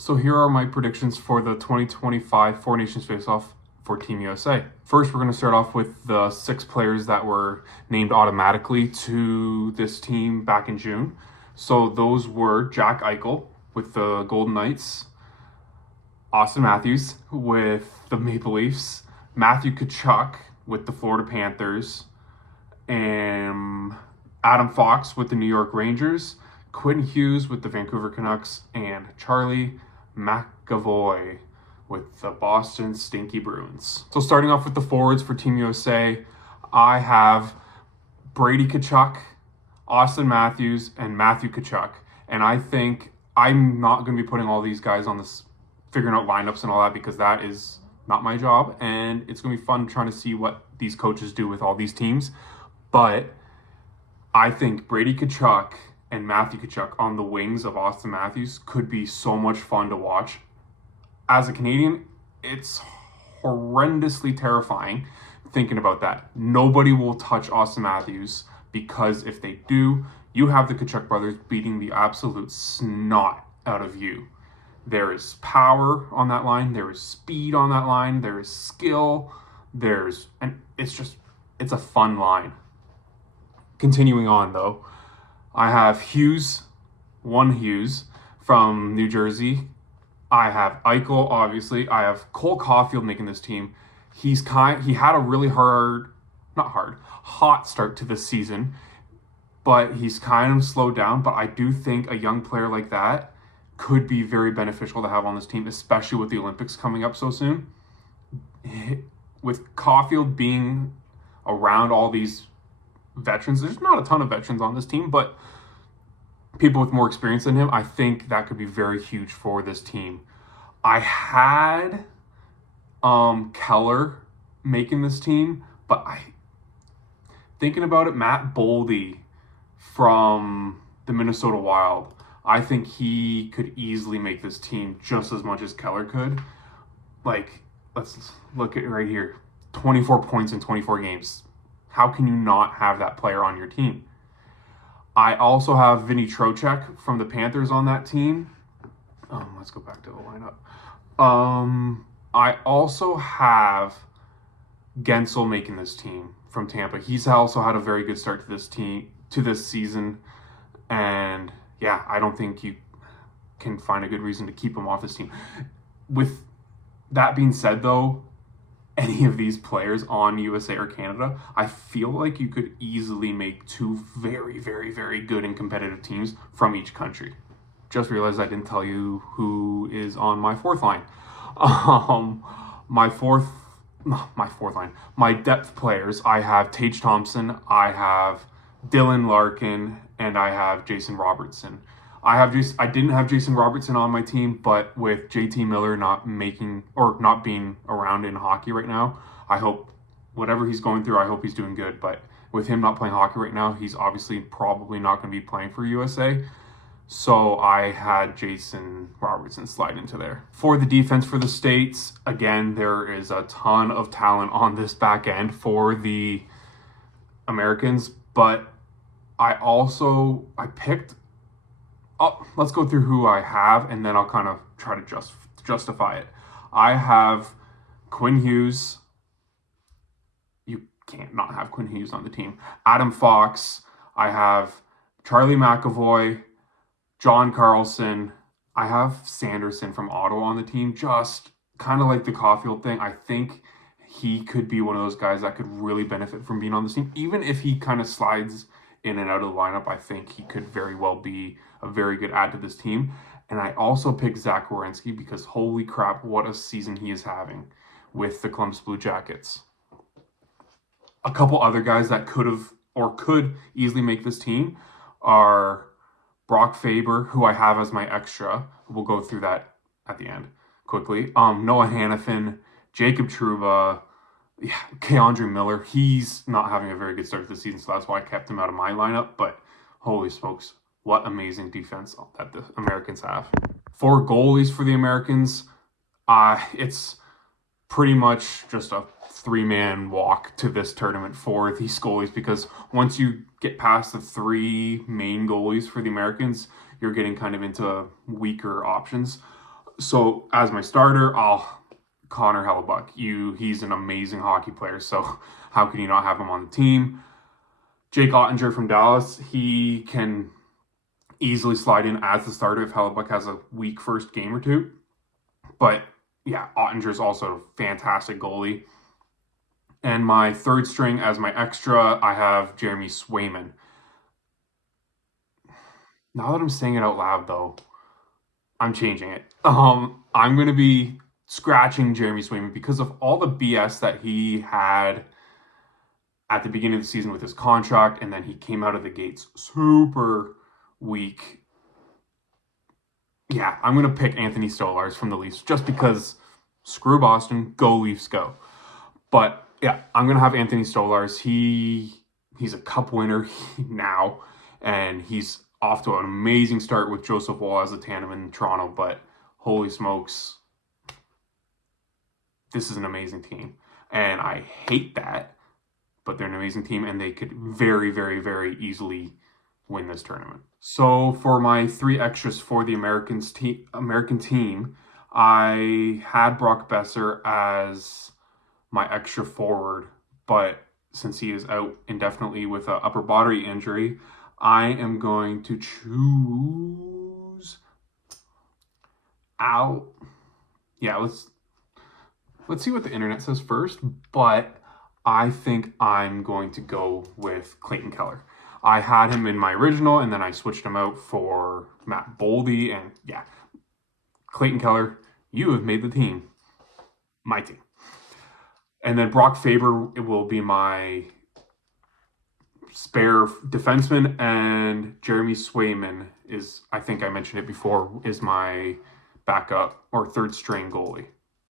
So here are my predictions for the 2025 Four Nations Faceoff for Team USA. First, we're going to start off with the 6 players that were named automatically to this team back in June. So those were Jack Eichel with the Golden Knights, Austin Matthews with the Maple Leafs, Matthew Tkachuk with the Florida Panthers, and Adam Fox with the New York Rangers, Quinn Hughes with the Vancouver Canucks, and Charlie McAvoy with the Boston Stinky Bruins. So starting off with the forwards for Team USA, I have Brady Tkachuk, Austin Matthews, and Matthew Tkachuk. And I think I'm not going to be putting all these guys on this, figuring out lineups and all that, because that is not my job. And it's going to be fun trying to see what these coaches do with all these teams. But I think Brady Tkachuk and Matthew Tkachuk on the wings of Austin Matthews could be so much fun to watch. As a Canadian, it's horrendously terrifying thinking about that. Nobody will touch Austin Matthews, because if they do, you have the Tkachuk brothers beating the absolute snot out of you. There is power on that line. There is speed on that line. There is skill. And it's a fun line. Continuing on though, I have Hughes from New Jersey. I have Eichel, obviously. I have Cole Caulfield making this team. He had a really hot start to this season, but he's kind of slowed down. But I do think a young player like that could be very beneficial to have on this team, especially with the Olympics coming up so soon. With Caulfield being around all these veterans, there's not a ton of veterans on this team, but people with more experience than him, I think that could be very huge for this team. I had Keller making this team, but thinking about it, Matt Boldy from the Minnesota Wild, I think he could easily make this team just as much as Keller could. Like, let's look at right here, 24 points in 24 games. How can you not have that player on your team? I also have Vinny Trocheck from the Panthers on that team. Let's go back to the lineup. I also have Gensel making this team from Tampa. He's also had a very good start to this season. And yeah, I don't think you can find a good reason to keep him off this team. With that being said though, any of these players on USA or Canada, I feel like you could easily make 2 very, very, very good and competitive teams from each country. Just realized I didn't tell you who is on my 4th line. My depth players, I have Tage Thompson, I have Dylan Larkin, and I have Jason Robertson. I didn't have Jason Robertson on my team, but with JT Miller not being around in hockey right now, I hope whatever he's going through, I hope he's doing good. But with him not playing hockey right now, he's obviously probably not going to be playing for USA. So I had Jason Robertson slide into there. For the defense for the States, again, there is a ton of talent on this back end for the Americans, but let's go through who I have, and then I'll kind of try to justify it. I have Quinn Hughes. You can't not have Quinn Hughes on the team. Adam Fox. I have Charlie McAvoy, John Carlson. I have Sanderson from Ottawa on the team. Just kind of like the Caulfield thing. I think he could be one of those guys that could really benefit from being on this team. Even if he kind of slides in and out of the lineup, I think he could very well be a very good add to this team. And I also picked Zach Werenski because holy crap, what a season he is having with the Columbus Blue Jackets. A couple other guys that could easily make this team are Brock Faber, who I have as my extra. We'll go through that at the end quickly. Noah Hannafin, Jacob Trouba, Keandre Miller. He's not having a very good start to the season, so that's why I kept him out of my lineup. But holy smokes, what amazing defense that the Americans have. For goalies for the Americans, it's pretty much just a 3-man walk to this tournament for these goalies, because once you get past the 3 main goalies for the Americans, you're getting kind of into weaker options. So as my starter, Connor Hellebuck. He's an amazing hockey player, so how can you not have him on the team? Jake Ottinger from Dallas, he can easily slide in as the starter if Hellebuck has a weak first game or two. But yeah, Ottinger's also a fantastic goalie. And my third string as my extra, I have Jeremy Swayman. Now that I'm saying it out loud, though, I'm changing it. I'm going to be scratching Jeremy Swayman because of all the BS that he had at the beginning of the season with his contract, and then he came out of the gates super weak. Yeah, I'm going to pick Anthony Stolarz from the Leafs just because screw Boston, go Leafs, go. But yeah, I'm going to have Anthony Stolarz. He's a cup winner now, and he's off to an amazing start with Joseph Woll as a tandem in Toronto, but holy smokes, this is an amazing team. And I hate that, but they're an amazing team, and they could very, very, very easily win this tournament. So for my 3 extras for the American team, I had Brock Besser as my extra forward, but since he is out indefinitely with an upper body injury, I am going to choose out. Yeah, let's see what the internet says first, but I think I'm going to go with Clayton Keller. I had him in my original, and then I switched him out for Matt Boldy, and yeah, Clayton Keller, you have made the team. My team. And then Brock Faber will be my spare defenseman, and Jeremy Swayman is, I think I mentioned it before, is my backup or third string goalie.